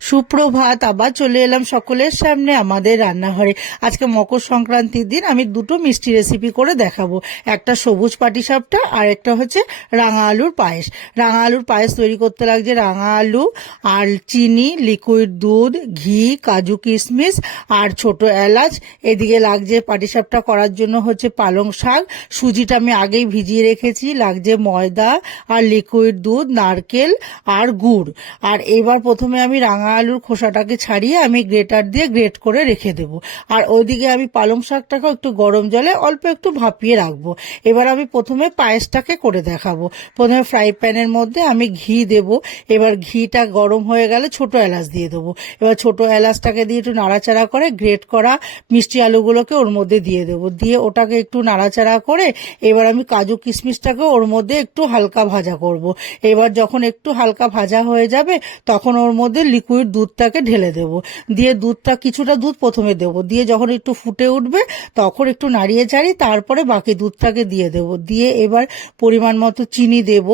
সুপ্রভাত, আবার চলে এলাম সকলের সামনে, আমাদের রান্নাঘরে। আজকে মকর সংক্রান্তির দিন, আমি দুটো মিষ্টি রেসিপি করে দেখাবো। একটা সবুজ পাটিসাপটা আর একটা হচ্ছে রাঙা আলুর পায়েস। রাঙা আলুর পায়েস তৈরি করতে লাগছে রাঙা আলু, আর চিনি লিকুইড দুধ, ঘি, কাজু কিশমিশ, আর ছোট এলাচ। এদিকে লাগছে পাটিসাপটা করার জন্য হচ্ছে পালং শাক। সুজিটা আমি আগেই ভিজিয়ে রেখেছি। লাগছে ময়দা, আর লিকুইড দুধ, নারকেল, আর গুড়। আর এবার প্রথমে আমি রাঙা আলুর খোসাটাকে ছাড়িয়ে আমি গ্রেটার দিয়ে গ্রেট করে রেখে দেব। আর ওইদিকে আমি পালং শাকটাকেও একটু গরম জলে অল্প একটু ভাপিয়ে রাখব। এবার আমি প্রথমে পায়েসটাকে করে দেখাবো। প্রথমে ফ্রাই প্যানের মধ্যে আমি ঘি দেব। এবার ঘিটা গরম হয়ে গেলে ছোট এলাচ দিয়ে দেবো। এবার ছোট এলাচটাকে দিয়ে একটু নাড়াচাড়া করে গ্রেট করা মিষ্টি আলুগুলোকে ওর মধ্যে দিয়ে দেবো। দিয়ে ওটাকে একটু নাড়াচাড়া করে এবার আমি কাজু কিশমিশটাকে ওর মধ্যে একটু হালকা ভাজা করব। এবার যখন একটু হালকা ভাজা হয়ে যাবে, তখন ওর মধ্যে লিকুইড দুধটাকে ঢেলে দেব। দিয়ে দুধটা কিছুটা দুধ প্রথমে দেব। দিয়ে যখন একটু ফুটে উঠবে, তখন একটু নাড়িয়ে চাড়িয়ে তারপরে বাকি দুধটাকে দিয়ে দেব। দিয়ে এবার পরিমাণ মতো চিনি দেব।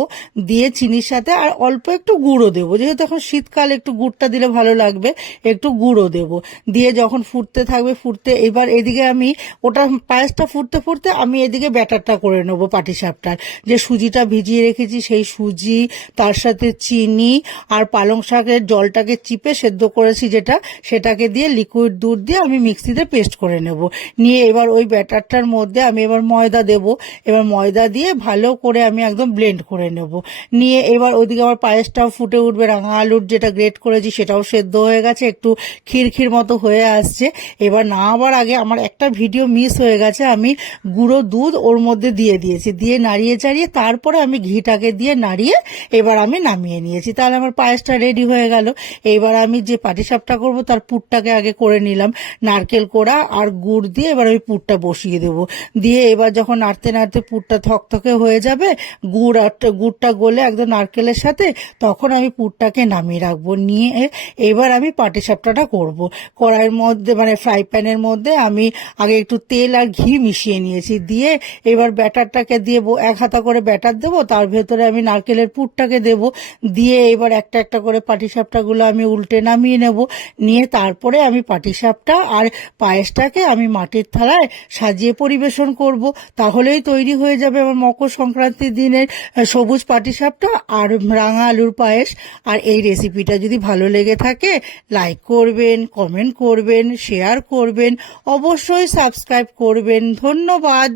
দিয়ে চিনির সাথে আর অল্প একটু গুঁড়ো দেবো। যেহেতু এখন শীতকাল, একটু গুড়টা দিলে ভালো লাগবে, একটু গুঁড়ো দেব। দিয়ে যখন ফুটতে থাকবে, ফুটতে এবার এদিকে আমি ওটা পায়েসটা ফুটতে ফুটতে আমি এদিকে ব্যাটারটা করে নেব পাটিসাপটার। যে সুজিটা ভিজিয়ে রেখেছি, সেই সুজি, তার সাথে চিনি আর পালং শাকের জলটাকে চিপে সেদ্ধ করেছি যেটা, সেটাকে দিয়ে লিকুইড দুধ দিয়ে আমি মিক্সিতে পেস্ট করে নেব। নিয়ে এবার ওই ব্যাটারটার মধ্যে আমি এবার ময়দা দেব। এবার ময়দা দিয়ে ভালো করে আমি একদম ব্লেন্ড করে নেব। নিয়ে এবার ওইদিকে আমার পায়েসটাও ফুটে উঠবে, রাঙা আলুর যেটা গ্রেট করেছি সেটাও সেদ্ধ হয়ে গেছে, একটু খিরখির মতো হয়ে আসছে। এবার না আবার আগে আমার একটা ভিডিও মিস হয়ে গেছে, আমি গুঁড়ো দুধ ওর মধ্যে দিয়ে দিয়েছি। দিয়ে নাড়িয়ে চাড়িয়ে তারপরে আমি ঘিটাকে দিয়ে নাড়িয়ে এবার আমি নামিয়ে নিয়েছি। তাহলে আমার পায়েসটা রেডি হয়ে গেল। এবার আমি যে পাটিসাপটা করব, তার পুরটাকে আগে করে নিলাম, নারকেল কোড়া আর গুড় দিয়ে এবার আমি পুরটা বসিয়ে দেবো। দিয়ে এবার যখন নাড়তে নাড়তে পুরটা থকথকে হয়ে যাবে, গুড় আর গুড়টা গলে একদম নারকেলের সাথে, তখন আমি পুরটাকে নামিয়ে রাখব। নিয়ে এবার আমি পাটিসাপটাটা করব। কড়াইয়ের মধ্যে মানে ফ্রাই প্যানের মধ্যে আমি আগে একটু তেল আর ঘি মিশিয়ে নিয়েছি। দিয়ে এবার ব্যাটারটাকে দিয়ে এক হাতা করে ব্যাটার দেবো, তার ভেতরে আমি নারকেলের পুরটাকে দেব। দিয়ে এবার একটা একটা করে পাটিসাপটাগুলো আমি উল্টে নামিয়ে নেব। নিয়ে তারপরে আমি পাটিসাপটা আর পায়েসটাকে আমি মাটির থালায় সাজিয়ে পরিবেশন করব। তাহলেই তৈরি হয়ে যাবে আমার মকর সংক্রান্তির দিনের সবুজ পাটিসাপটা আর রাঙা আলুর পায়েস। আর এই রেসিপিটা যদি ভালো লেগে থাকে, লাইক করবেন, কমেন্ট করবেন, শেয়ার করবেন, অবশ্যই সাবস্ক্রাইব করবেন। ধন্যবাদ।